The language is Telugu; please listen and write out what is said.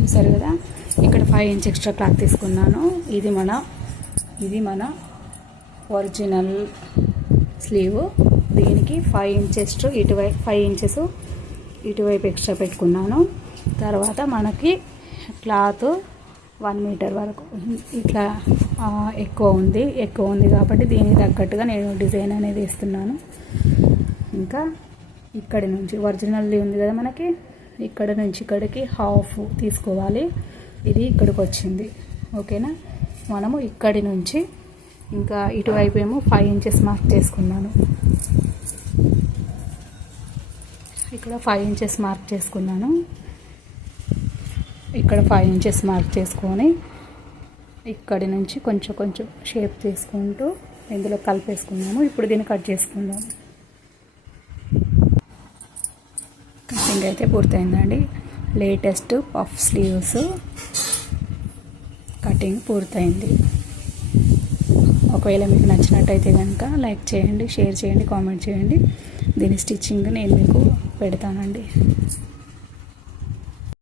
చూసారు కదా, ఇక్కడ 5 ఇంచ్ ఎక్స్ట్రా క్లాత్ తీసుకున్నాను. ఇది మన ఒరిజినల్ స్లీవ్. దీనికి 5 ఇంచెస్ ఇటువైపు 5 ఇంచెస్ ఇటువైపు ఎక్స్ట్రా పెట్టుకున్నాను. తర్వాత మనకి క్లాత్ 1 మీటర్ వరకు ఇట్లా ఎక్కువ ఉంది కాబట్టి దీనికి తగ్గట్టుగా నేను డిజైన్ అనేది వేస్తున్నాను. ఇంకా ఇక్కడి నుంచి ఒరిజినల్ది ఉంది కదా మనకి, ఇక్కడ నుంచి ఇక్కడికి హాఫ్ తీసుకోవాలి. ఇది ఇక్కడికి వచ్చింది, ఓకేనా. మనము ఇక్కడి నుంచి ఇంకా ఇటువైపు ఏమో 5 ఇంచెస్ మార్క్ చేసుకున్నాను. ఇక్కడ 5 ఇంచెస్ మార్క్ చేసుకున్నాను. ఇక్కడ 5 ఇంచెస్ మార్క్ చేసుకొని ఇక్కడి నుంచి కొంచెం షేప్ చేసుకుంటూ ఇందులో కలిపేసుకున్నాము. ఇప్పుడు దీన్ని కట్ చేసుకుందాం. కటింగ్ అయితే పూర్తయిందండి. లేటెస్ట్ పఫ్ స్లీవ్స్ కటింగ్ పూర్తయింది. ఒకవేళ మీకు నచ్చినట్టయితే కనుక లైక్ చేయండి, షేర్ చేయండి, కామెంట్ చేయండి. దీని స్టిచ్చింగ్ నేను మీకు పెడతానండి.